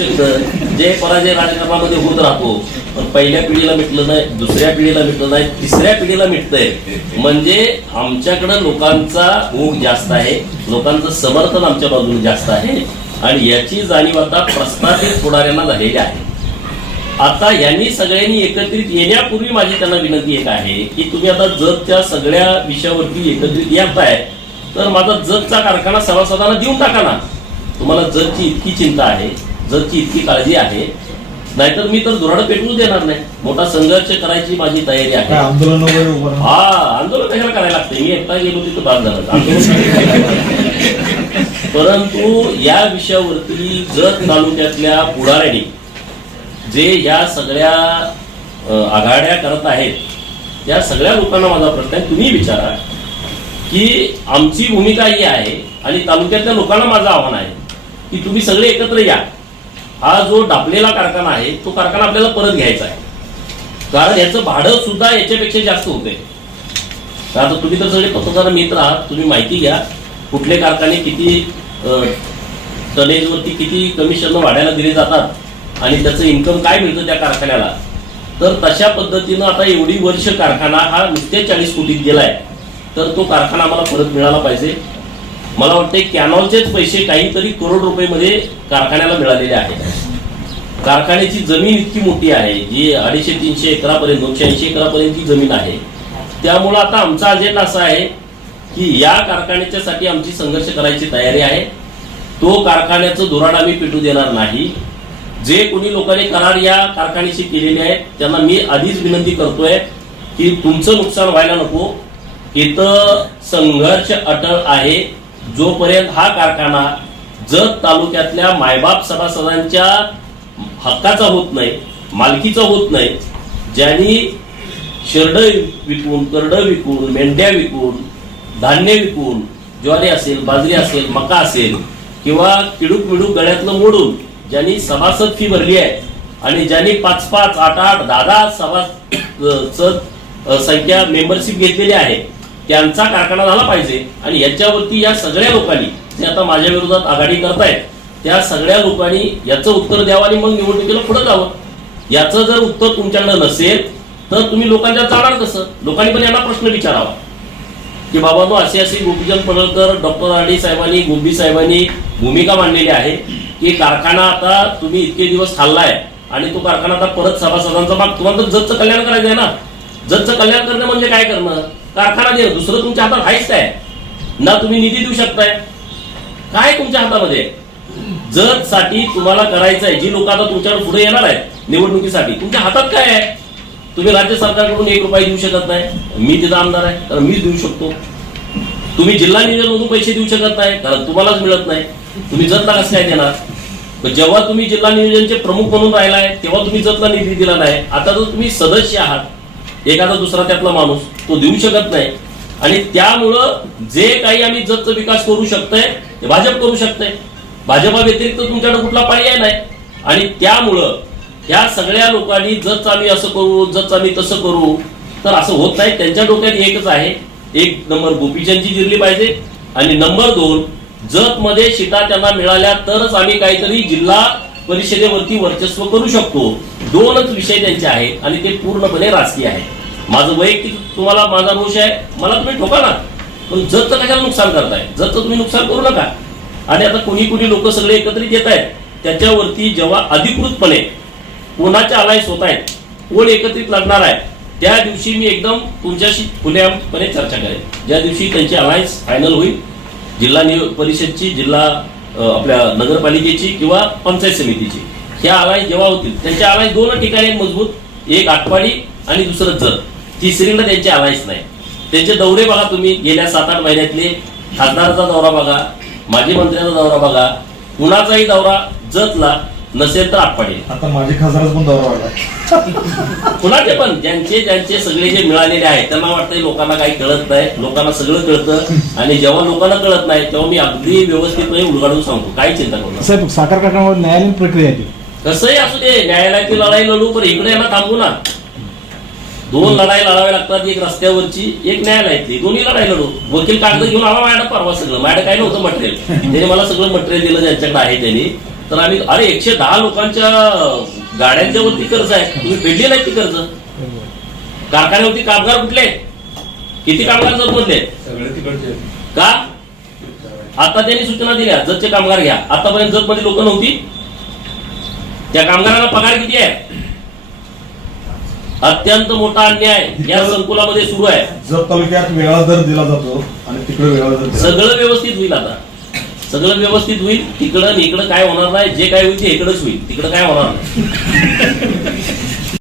जे पराजय राजकारणामध्ये होत राहतो पण पहिल्या पिढीला मिटलं नाही दुसऱ्या पिढीला मिटलं नाही तिसऱ्या पिढीला मिटतंय. म्हणजे आमच्याकडं लोकांचा ओघ जास्त आहे लोकांचं समर्थन आमच्या बाजूने जास्त आहे आणि याची जाणीव आता प्रस्थापित पुढाऱ्यांना झालेली आहे. आता यांनी सगळ्यांनी एकत्रित येण्यापूर्वी माझी त्यांना विनंती एक आहे की तुम्ही आता जतच्या सगळ्या विषयावरती एकत्रित येताय आहे तर माझा जतचा कारखाना सभासदांना देऊन टाका ना. तुम्हाला जतची इतकी चिंता आहे. जतची इतकी काळजी आहे नाहीतर मी तर धुराड पेटवू देणार नाही. मोठा संघर्ष करायची माझी तयारी आहे. आंदोलन वगैरे? हा आंदोलन कशाला करायला लागते? मी एकटा गेलो तिथं बाद झालं परंतु या विषयावरती जत तालुक्यातल्या पुढाऱ्यांनी जे या सगळ्या आघाड्या करत आहेत त्या सगळ्या लोकांना माझा प्रश्न आहे. तुम्ही विचारा की आमची भूमिका ही आहे आणि तालुक्यातल्या लोकांना माझं आव्हान आहे की तुम्ही सगळे एकत्र या. हा जो डापलेला कारखाना आहे तो कारखाना आपल्याला परत घ्यायचा आहे. कारण याचं भाडं सुद्धा याच्यापेक्षा जास्त होते आता तुम्ही तर सगळे पत्रकार मित्र आहात तुम्ही माहिती घ्या कुठले कारखाने किती टनेजवरती किती कमिशन वाढायला दिले जातात आणि त्याचं इन्कम काय मिळतं त्या कारखान्याला. तर तशा पद्धतीनं आता एवढी वर्ष कारखाना हा नुसत्या चाळीस कोटीत गेलाय. तर तो कारखाना आम्हाला परत मिळाला पाहिजे. मला वाटतं कॅनॉलचेच पैसे काहीतरी करोड रुपये कारखान्याला मिळालेले आहेत. कारखान्याची जमीन इतकी मोठी आहे जी अडीचशे तीनशे एकरापर्यंत दोनशे ऐंशी एकरापर्यंतची जमीन आहे. त्यामुळं आता आमचा अजेंडा असा आहे की या कारखान्याच्यासाठी आमची संघर्ष करायची तयारी आहे. तो कारखान्याचं धोरण आम्ही पेटू देणार नाही. जे कोणी लोकांनी करार या कारखान्याशी केलेले आहेत त्यांना मी आधीच विनंती करतोय की तुमचं नुकसान व्हायला नको. इथं संघर्ष अटळ आहे. जोपर्यंत हा कारखाना जत तालुक्यातल्या मायबाप सभासदांच्या हक्काचा होत नाही मालकीचा होत नाही. ज्यांनी शेरड विकून करड विकून मेंढ्या विकून धान्य विकून ज्वारी असेल बाजरी असेल मका असेल किंवा तिडूक मिडूक गळ्यातलं मोडून ज्यांनी सभासद फी भरली आहे आणि ज्यांनी पाच पाच आठ आठ दहा दहा सभासद संख्या मेंबरशिप घेतलेली आहे त्यांचा कारखाना झाला पाहिजे आणि याच्यावरती या सगळ्या लोकांनी जे आता माझ्या विरोधात आघाडी करतायत त्या सगळ्या लोकांनी याचं उत्तर द्यावं आणि मग निवडणुकीला पुढे जावं. याचं जर उत्तर तुमच्याकडे नसेल तर तुम्ही लोकांच्या जाणार कसं? लोकांनी पण यांना प्रश्न विचारावा. की बाबा तो असे असे गोपीचंद पडळकर डॉक्टर आडी साहेबांनी गोबी साहेबांनी भूमिका मांडलेली आहे की कारखाना आता तुम्ही इतके दिवस खाल्लाय आणि तो कारखाना आता परत सभासदांचा भाग तुम्हाला तर जतचं कल्याण करायचं आहे ना? जतचं कल्याण करणं म्हणजे काय करणं? कारखाना देणं. दुसरं तुमच्या हातात आहेच काय? ना तुम्ही निधी देऊ शकताय. काय तुमच्या हातामध्ये? जत साठी तुम्हाला करायचं आहे जी लोक आता तुमच्याकडे पुढे येणार आहेत निवडणुकीसाठी तुमच्या हातात काय आहे? तुम्ही राज्य सरकारकडून एक रुपया देऊ शकत नाही. मी तिथं आमदार आहे तर मीच देऊ शकतो. तुम्ही जिल्हा नियोजनमधून पैसे देऊ शकत नाही कारण तुम्हालाच मिळत नाही. तुम्ही जतला कसं काय देणार? जेव्हा तुम्ही जिल्हा नियोजनचे प्रमुख म्हणून राहिलाय तेव्हा तुम्ही जतला निधी दिला नाही. आता जर तुम्ही सदस्य आहात एखादा दुसरा त्यातला माणूस तो देऊ शकत नाही. आणि त्यामुळं जे काही आम्ही जतचा विकास करू शकतोय ते भाजप करू शकतंय. भाजपा व्यतिरिक्त तुमच्याकडे कुठला पर्याय नाही. आणि त्यामुळं ह्या सगळ्या लोकांनी जच आम्ही असं करू जच आम्ही तसं करू तर असं होत नाही. त्यांच्या डोक्यात एकच आहे. एक नंबर गोपीचंदची जिरली पाहिजे आणि नंबर दोन जत मध्ये शिटा त्यांना मिळाल्या तरच आम्ही काहीतरी जिल्हा परिषदेवरती वर्चस्व करू शकतो. दोनच विषय त्यांचे आहेत आणि ते पूर्णपणे राजकीय आहेत. माझं वैयक्तिक तुम्हाला माझा रोष आहे. मला तुम्ही ठोका ना. पण जतचं कशाला नुकसान करताय? जतचं तुम्ही नुकसान करू नका. आणि आता कोणी कोणी लोक सगळे एकत्रित येत आहेत. त्याच्यावरती जेव्हा अधिकृतपणे कोणाच्या अलायन्स होत आहेत कोण एकत्रित लढणार आहे त्या दिवशी मी एकदम तुमच्याशी खुल्यापणे चर्चा करेन. ज्या दिवशी त्यांची अलायन्स फायनल होईल जिल्हा नियो परिषदची जिल्हा आपल्या नगरपालिकेची किंवा पंचायत समितीची. ह्या अलायन्स जेव्हा होतील त्यांच्या अलायन्स दोन ठिकाणी मजबूत. एक आटपाडी आणि दुसरं जर तिसरीला त्यांचे अलायन्स नाही. त्यांचे दौरे बघा तुम्ही. गेल्या सात आठ महिन्यातले. खासदाराचा दौरा बघा. माजी मंत्र्याचा दौरा बघा. कुणाचाही दौरा जतला नसेल तर आटपाडी आता माझे खासदारच पण दौरा वाढला कुणाचे पण ज्यांचे ज्यांचे सगळे जे मिळालेले आहेत त्यांना वाटतंय लोकांना काही कळत नाही. लोकांना सगळं कळतं. आणि जेव्हा लोकांना कळत नाही तेव्हा मी अगदी व्यवस्थितपणे उलगाडून सांगतो. काही चिंता करू नका. साहेब साखर कारखान्यावर न्यायालयीन प्रक्रिया. कसंही असू दे न्यायालयाची लढाई लढू पण इकडे यांना थांबू ना. दोन लढाई लढाव्या लागतात एक रस्त्यावरची एक न्यायालयातली. दोन्ही लढाई लढू. वकील कागद घेऊन आला माझ्या परवा सगळं. माझ्याकडे काय नव्हतं मटेरियल त्याने मला सगळं मटेरियल दिलं ज्यांच्याकडे आहे त्यांनी. तर आम्ही अरे एकशे दहा लोकांच्या गाड्यांच्या वरती कर्ज आहे. तुम्ही फेडली नाही ती कर्ज? कारखान्यावरती कामगार कुठले किती कामगार सगळे तिकडचे का? आता त्यांनी सूचना दिल्या जतचे कामगार घ्या. आतापर्यंत जत मध्ये लोक नव्हती. त्या कामगारांना पगार किती आहे? अत्यंत मोठा अन्याय या संकुलामध्ये सुरू आहे. जत तालुक्यात वेगळा दर दिला जातो आणि तिकडे वेगळा दर. सगळं व्यवस्थित होईल आता. सगळं व्यवस्थित होईल तिकडं इकडं काय होणार नाही जे काय होईल ते इकडंच होईल तिकडं काय होणार नाही.